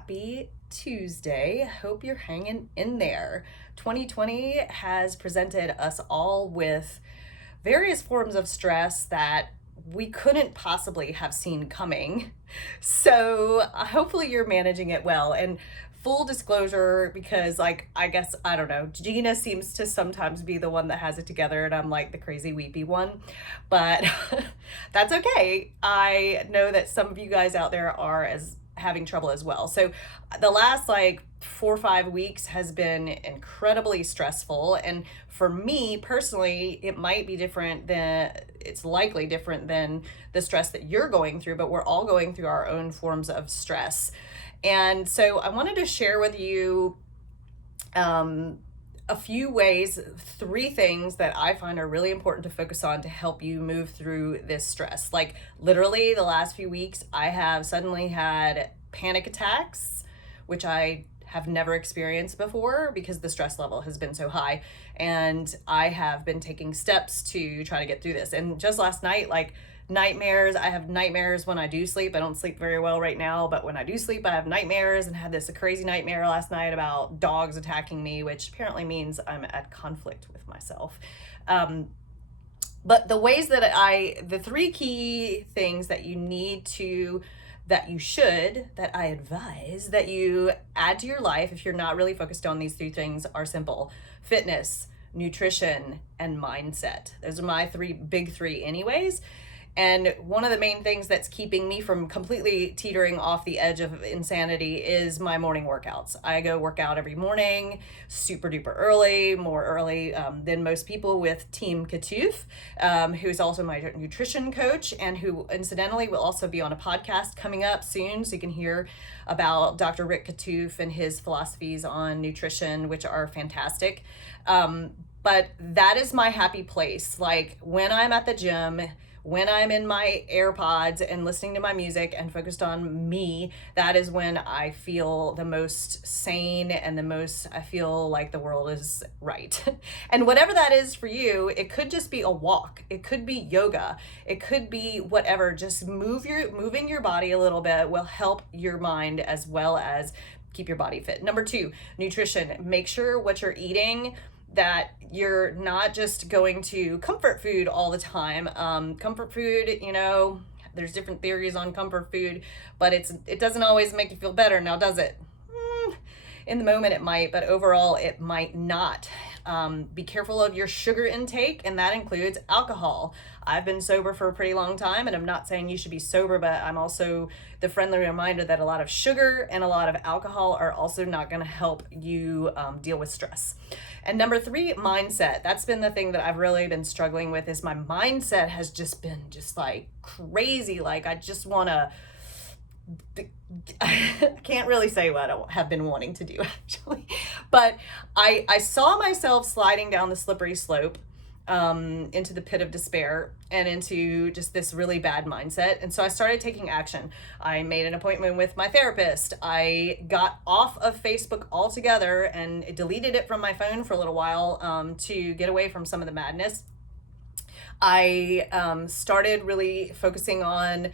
happy Tuesday. Hope you're hanging in there. 2020 has presented us all with various forms of stress that we couldn't possibly have seen coming. So hopefully you're managing it well. And full disclosure, because I don't know, Gina seems to sometimes be the one that has it together and I'm like the crazy weepy one, but that's okay. I know that some of you guys out there are having trouble as well. So the last 4 or 5 weeks has been incredibly stressful. And for me personally, it's likely different than the stress that you're going through, but we're all going through our own forms of stress. And so I wanted to share with you a few ways, 3 things that I find are really important to focus on to help you move through this stress. Like literally the last few weeks, I have suddenly had panic attacks, which I have never experienced before because the stress level has been so high. And I have been taking steps to try to get through this. And just last night, nightmares. I have nightmares when I do sleep. I don't sleep very well right now, but when I do sleep, I have nightmares, and had this crazy nightmare last night about dogs attacking me, which apparently means I'm at conflict with myself. But the ways that the 3 key things that I advise that you add to your life if you're not really focused on these 3 things are simple: fitness, nutrition, and mindset. Those are my big three anyways. And one of the main things that's keeping me from completely teetering off the edge of insanity is my morning workouts. I go work out every morning, super duper early, more early than most people, with Team Katuf, who's also my nutrition coach and who incidentally will also be on a podcast coming up soon. So you can hear about Dr. Rick Katuf and his philosophies on nutrition, which are fantastic. But that is my happy place. Like when I'm at the gym, when I'm in my AirPods and listening to my music and focused on me, that is when I feel the most sane and I feel like the world is right. And whatever that is for you, it could just be a walk. It could be yoga. It could be whatever. Just moving your body a little bit will help your mind as well as keep your body fit. Number 2, nutrition. Make sure what you're eating, that you're not just going to comfort food all the time. Comfort food, there's different theories on comfort food, but it doesn't always make you feel better. Now, does it? In the moment it might, but overall it might not. Be careful of your sugar intake, and that includes alcohol. I've been sober for a pretty long time, and I'm not saying you should be sober, but I'm also the friendly reminder that a lot of sugar and a lot of alcohol are also not going to help you deal with stress. And number 3, mindset. That's been the thing that I've really been struggling with. Is my mindset has just been crazy. I just want to, I can't really say what I have been wanting to do actually, but I saw myself sliding down the slippery slope into the pit of despair and into just this really bad mindset. And so I started taking action. I made an appointment with my therapist. I got off of Facebook altogether and deleted it from my phone for a little while to get away from some of the madness. I started really focusing on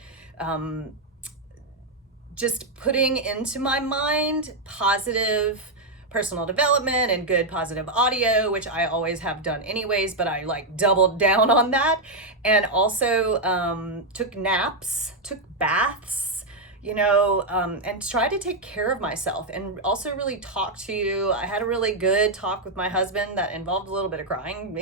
just putting into my mind positive personal development and good positive audio, which I always have done anyways, but I doubled down on that. And also took naps, took baths, and tried to take care of myself, and also really I had a really good talk with my husband that involved a little bit of crying,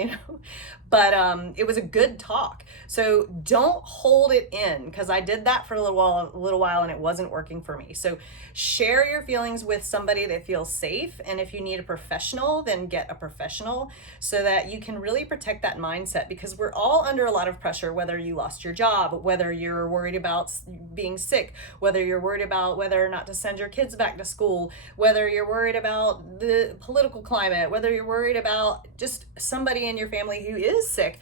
but it was a good talk. So don't hold it in, because I did that for a little while and it wasn't working for me. So share your feelings with somebody that feels safe. And if you need a professional, then get a professional so that you can really protect that mindset, because we're all under a lot of pressure, whether you lost your job, whether you're worried about being sick, whether you're worried about whether or not to send your kids back to school, whether you're worried about the political climate, whether you're worried about just somebody in your family who is sick.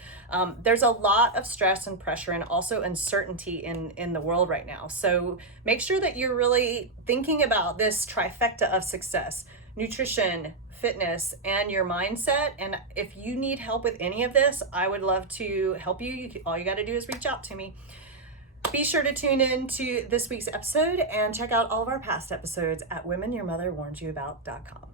There's a lot of stress and pressure and also uncertainty in the world right now. So make sure that you're really thinking about this trifecta of success: nutrition, fitness, and your mindset. And if you need help with any of this, I would love to help you. All you got to do is reach out to me. Be sure to tune in to this week's episode and check out all of our past episodes at womenyourmotherwarnsyouabout.com.